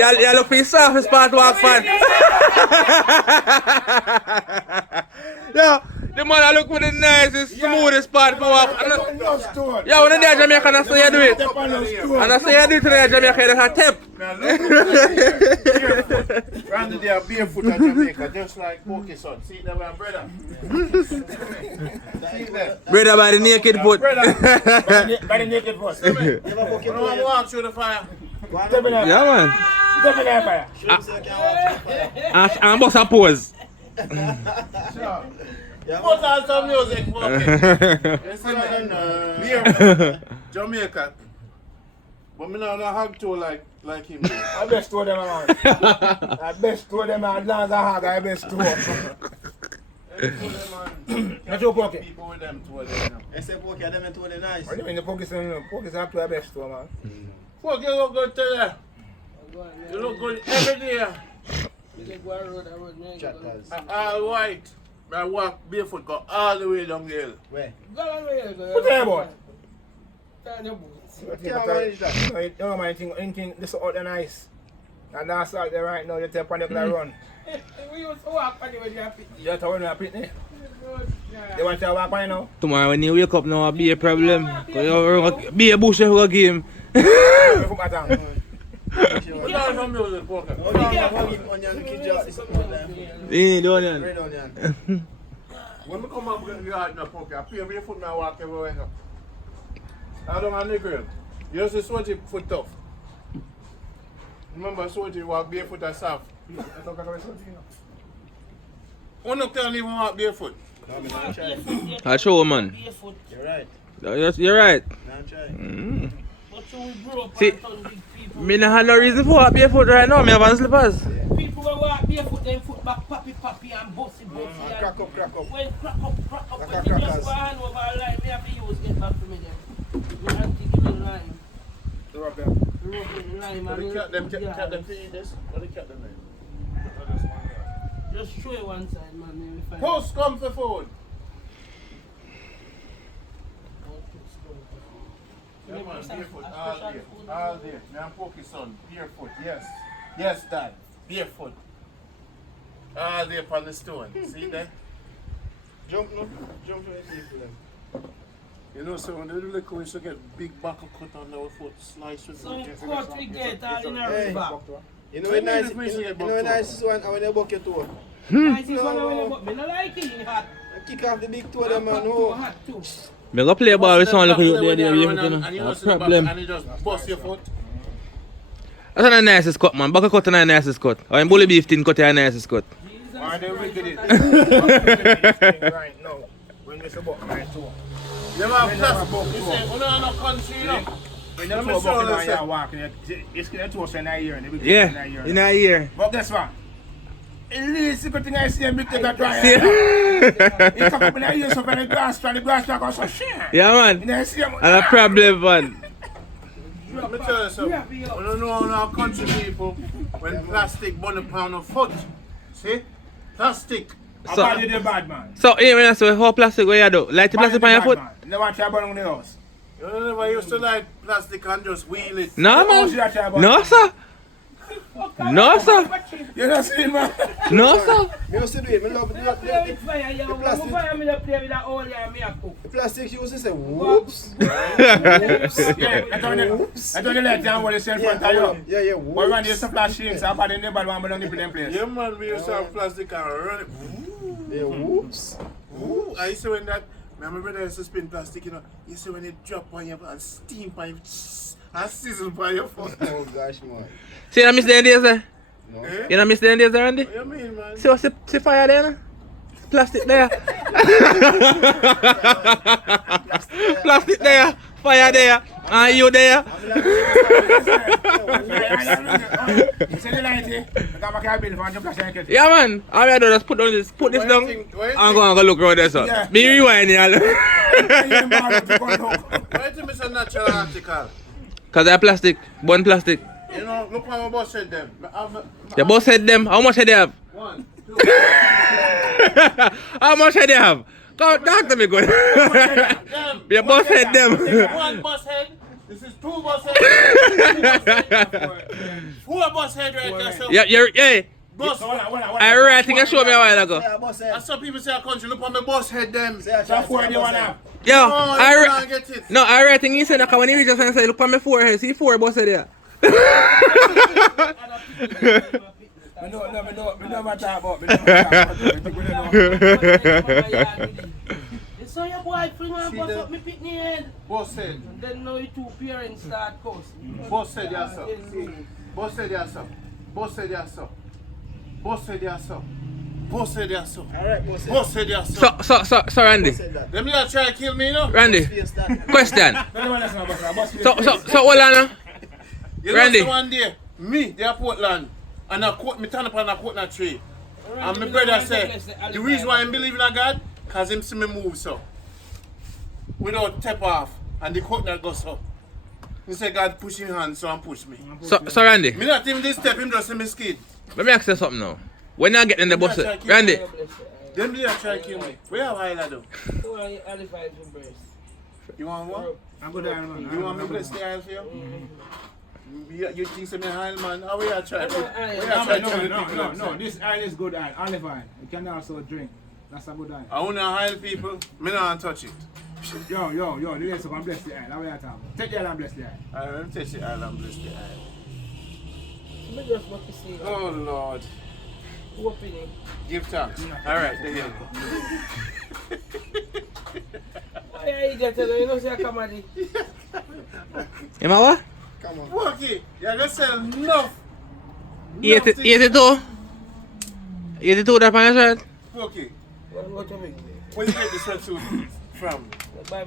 You look for your softest part walk fan. Yo, the man I look for the nicest, smoothest part to walk. Yeah, when they're Jamaican, I say you do it. And I say you do it to the Jamaican, it's a tip. Randy, they are barefoot at Jamaica, just like Pokey son. See them, my brother. See them. Brother by the naked foot. By the naked foot. You don't walk through the fire. Yeah, man. Step in the fire. And bust a pose. Put on some music, Pokey. Listen, Jamaica. But me not hug to like him. I best to them around. I best to them as long as I hug, I best to them. Not your pocket. People with them to them. I say Pokey, them and the nice. What do you mean the pockets are to I best to man? Fuck, you look good today. You look good every day. All white. I walk barefoot, go all the way down the hill. Where? What's that boy? You don't mind anything this out there nice. And that's out there right now, you take on the run. We used to walk on the way to You have to run a pitney. You want to walk by now? Tomorrow when you wake up now, it'll be a problem. Be a bush for a game. Put on some music, Pokey. You need onion. Red onion. When we come up with the yard now, Pokey, I pay barefoot and I walk everywhere now. I don't have any girl. You used to sweaty foot tough. Remember sweaty walk barefoot and soft. Who no can't even walk barefoot? No, I'm not trying. I show man. You're right. You're right. Not trying. See, me not have no reason for walk barefoot right now. Me have on slippers. People will walk barefoot, then foot back, poppy, and bossy. Crack up. When crack up. When you just go hand over a line, me have to use get back to me then. Me have to give me lime. Rub them. Lime What and the cat them feed this? What the cat them name? just show it one side, man. Maybe find Post come for food. Yeah, man, barefoot all day. Me and Pokey son, barefoot, yes. Yes, Dad, barefoot. All day upon the stone. See that? Jump for the people then. You know, so when they do liquor, we should get big buckle cut on our foot, slice with some the cut we get all in a river. You know the nice one, when you buck your toe. Nice is one when you but me not like it in hot. Kick off the big toe them man. Too Oh. hot too. Me go play ball with someone look at you there. And you know, No problem. and you just bust your foot. That's not the nicest cut, man. Bucket cut is not the nicest cut. Or in bully beef tin cut is the nicest cut. Why they wicked it? Right now. When you say buck my toe. You have plastic. You say, we don't have no country, you know. When you toe buck in your walk, it's going to toast in a year. Yeah, in a year. But guess what? At least you could think I see a big thing at dry. See? You come up in a year, so when the grass track goes so shit. Yeah, man. And I see him. And a problem, man. Let me tell you something. We don't know our country people when plastic burn a pound of foot. See? Plastic. I'm bad with the bad man. So, yeah, when I say how plastic what you do? Light the plastic on your foot? You never try burn on the house. You never used to like plastic and just wheel it. No, man. No, sir. No, sir. You don't see it, man. No, sir. Me used to do it. Me love Me not play with fire, yeah. When fire, me not play with that oil, yeah, me a cook. the plastic. You used to say whoops. Yeah, that's when you let down what you say in front of you. Yeah. But Whoops. when you supply shrimps, I'm bad in the bad one, but on the plain place. Yeah, man, we used to have plastic and run it. Yeah, whoops. Ooh, I used to when that, my brother used to spin plastic, you know, you see when it drop on you and steam on you and sizzle by your foot. Oh gosh, man. See, you miss the days there? No. Eh? You don't miss the days there, Randy? What you mean, man? See what's the fire there? No? Plastic there. Plastic there. Fire there. And you there. Yeah, man. All I do is put this down and go look around there, so. Yeah. Me rewind here. Why do you miss a natural article? Because they're plastic. One plastic. You know, look how my boss said them. Your boss said them. How much do they have? 1, 2, How much do they have? Come talk to me, good. them. Your boss said them. 1 bus head. This is 2 bus heads. 3 bus heads. Who a boss head right there? So Yeah, yeah. boss. I read, I think I showed me a while ago. Yeah, boss head. And some people say I country. Look on my boss head them. Say a So shot, four say a they boss want head. have. Yo, Oh, I you read. can't get it. No, I think he said that when he reaches and say, look on my forehead, see 4 boss there. We know what talk about. We know what talk about. So your boy fling and See bust the- up me pitney head. Boss head. And then now you two parents start cussing. Boss said yes, sir. Boss said yes, sir. Boss said yes, sir. Boss said yes, sir. Boss said yes, sir. Alright, boss head. Boss said yes, sir. So Randy. Boss said that. Them not try to kill me, you know? Randy, Face that. question. No one listen about that. Boss So hold on now. You Randy. know, so one day, me, they are Portland, and I quote me turn up and I quote that tree. And my brother said, the reason why I believe in a God, because him see me move so. Without tap off, and the coconut goes so. He said, God push him hand, so I'm push me. So Randy, Me not even this step, him just see me skid. let me ask you something now. When I get in the bus, Randy, Them they are trying to kill me. Where have I though? Who are you qualified for breast? You want what? I'm good there, man. You want me to bless the aisle for you? You think some aisle man? How we are trying to put? No. This oil is good oil. Olive oil. You can also drink. That's a good oil. I want to aisle people, me not touch it. Yo. The ladies can bless the oil. How we are talking? Take the oil and bless the oil. I don't touch the aisle and bless the aisle. Me just want to see Oh Lord. who opinion. Give thanks. Alright, there you go. Why are you getting you know say comedy? you know what? Come on. Pokey, you're gonna sell enough. 82? 82 that on your shirt? Pokey, What to make? where you get this sweatsuit from? Buy.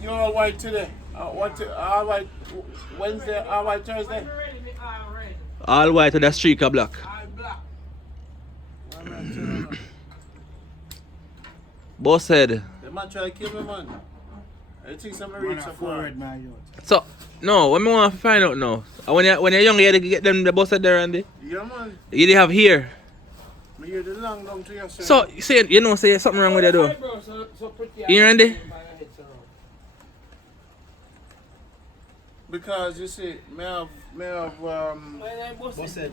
You all white today? All white Wednesday, all white Thursday? Ready, me all ready. All white with a streak of black. All black. Boss said. They might try to kill me, man. I think some Man, reach a so far. forward, my youth. So, no, what me want to find out now. When you're young, you had to get them the boss said there, Randy. Yeah, man. You did have here. Me hear the long to yourself. So, you know, say something wrong with you though. So pretty. You Randy? Because you see, me have Boss head.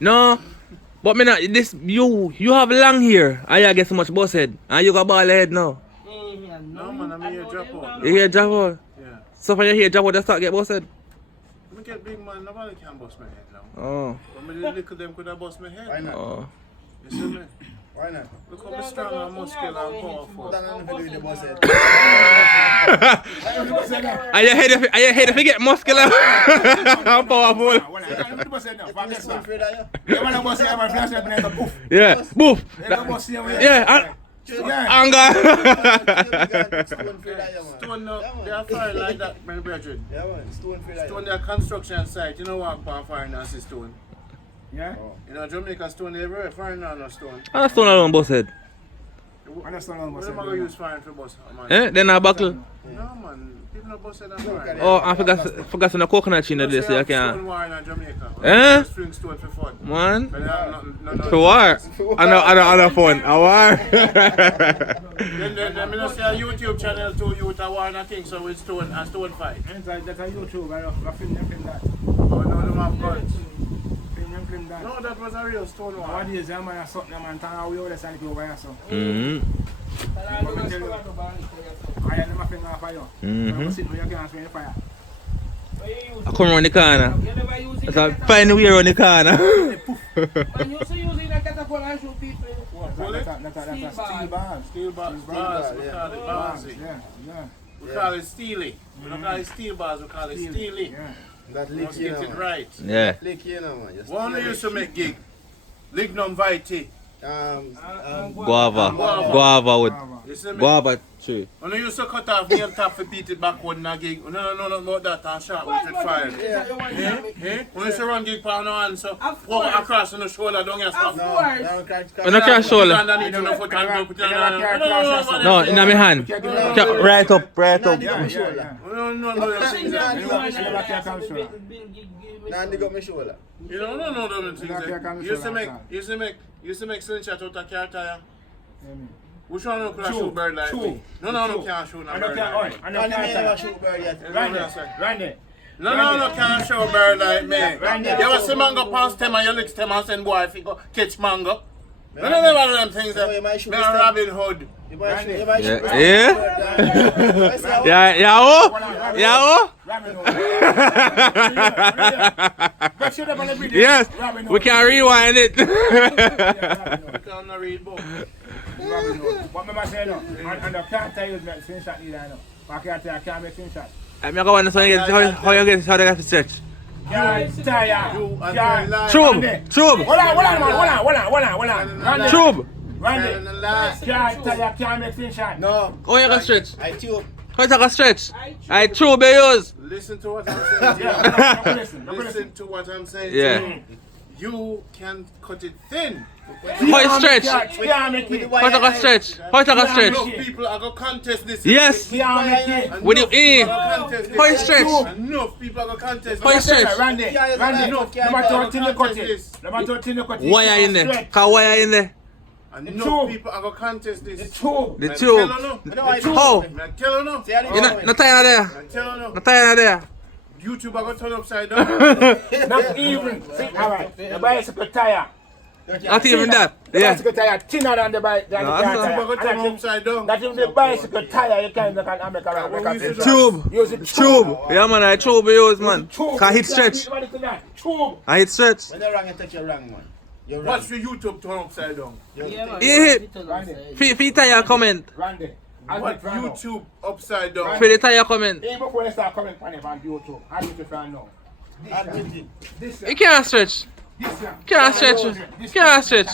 No. But me not, this, you have long hair. And you get so much boss head. And you got bald head now. no man, I'm here drop out. You hear drop out. Yeah. So when you hear drop out, they start get boss head. Me get big man, nobody can bust my head now. Oh. But me look at them could have bust my Why head. not? Oh. You see me? Why not? Look how me strong and muscular and powerful. Stand on the video with the boss head. And your head if you get muscular and powerful. This one afraid of you? Yeah. Boof. Yeah. Anger. Stone afraid of you, man. Stone now, Yeah, man. they are fire like that, my brethren. Yeah, man. Stone afraid of Stone you. their construction site, you know what on fire and see stone. Yeah? You know Jamaica stone everywhere, fire now no stone. I'm still alone boss head. Understand what I'm What saying? am I gonna use fire for bus, man? Eh? Then I buckle. No man, people no bus that fire. Oh, I forgot some coconut chin this so I Stone can. war in Jamaica. Eh? Spring stone for fun. Man. But they have nothing. For war. I know phone. A war. Then me not say a YouTube channel to youth a war and a thing, so with stone and stone fight. That's a YouTube. I film that. Oh no, them have guns. Film that. No, that was a real stone war. Nowadays, a man has something, man, turn away all the side over here, so. I am never film off of you. I'm sitting where you can't swing the fire. I come around the corner. That's a find way around the corner. Man, you also using that catapult and shoot people. Bullet? That's a steel bars. Steel bars, we call it bars. Yeah. We call it steely. We don't call it steel bars, we call it steely. Yeah. That We lick must you get know, it man. right. Yeah. Lick you know, man. Just One steal used to it. make gig. Lignum vitae. Guava with You see me? guava tree. When you used to cut off nail top for beat it backward in a gig. We don't know nothing about that and sharp with it fire. Eh? When you used to run gig pound on hand, so go across on the shoulder down here stop. No, no, crack. When I can't shoulder. Underneath on the foot and put it on. No, in my hand. Right up. Nah, shoulder. Nah, dig up my shoulder. You don't know them things. Used to make slingshot out of car tire. Which one could shoot bird like me? No, can't shoot no bird like me. I never shoot bird yet. Randy, No, can't show bird like me. You ever see mango past them and you lick them and send boy if you go catch mango? No, never do them things. Me and Robin Hood. Yes, we can rewind it. You can't read book. What am I saying now? And I can't tell you that screenshot either now. I can't make screenshot. I'm going to go on how you get to stretch. Can't tire. Tube. Hold on. Randy. Can't tire, can't make screenshot. No, How you going to stretch? I tube. How you going to stretch? I tube you use. Listen to what I'm saying. Listen to what I'm saying. Yeah. You can cut it thin. How you stretch? How you going to stretch? How you going to Enough stretch? people are going to contest this. Yes. With you in. How you stretch? Enough people are going to contest How you this. stretch? Randy, no matter what thing you cut it. No matter what thing you cut it. Wire in there. Cause wire in there. Enough people are going to contest this. The tube. The tube. How? I tell you no. You not tired of there? I tell you no. Not tired of there? YouTube are going to turn upside down. Not even. See, alright. The bicycle tire. Not even that. The Yeah. bicycle tire thinner than the bike. YouTube are going to turn upside down. That even the bicycle tire you can't make a Tube. Use it Tube. Yeah man, I tube you use man. Tube. Cause hit stretch. Tube. I hit stretch. When you're wrong, you take your wrong, man. You're wrong. Watch the YouTube turn upside down. Feet tire comment. Randy. Watch YouTube upside down. For the tire comment. Even before they start coming on YouTube, I need to find now. This You can't stretch. Can't stretch. Can't stretch.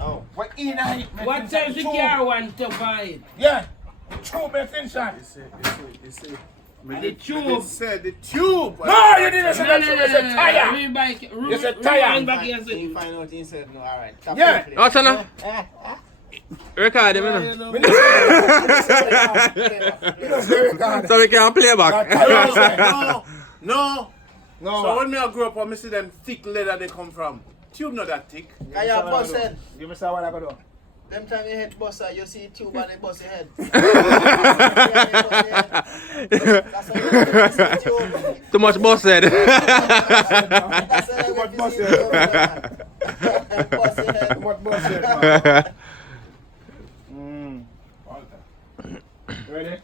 Oh. What time the car want to buy it? Yeah. Tube make thin shot. You see. The tube. Said the tube. No, you didn't say that tube. You said tire. You said tire. You find out he said no, alright. Yeah. What's on now? Record him, you know. So we can play back. No. So when me I grew up, I see them thick leather they come from. Tube not that thick. Can you bust head? Give me some what I got do. Them time you hit bust you see tube and they bust your head. That's how you see tube. Too much boss said. That's how you see tube. Bust your head. What bullshit? Ready?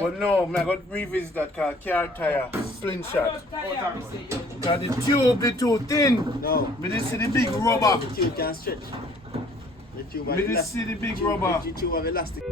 But no, man, I got to revisit that car tire, slingshot. Cause the tube be too thin. No. Me didn't see the big rubber. The tube can stretch. The tube Me didn't see the big rubber. The tube have elastic.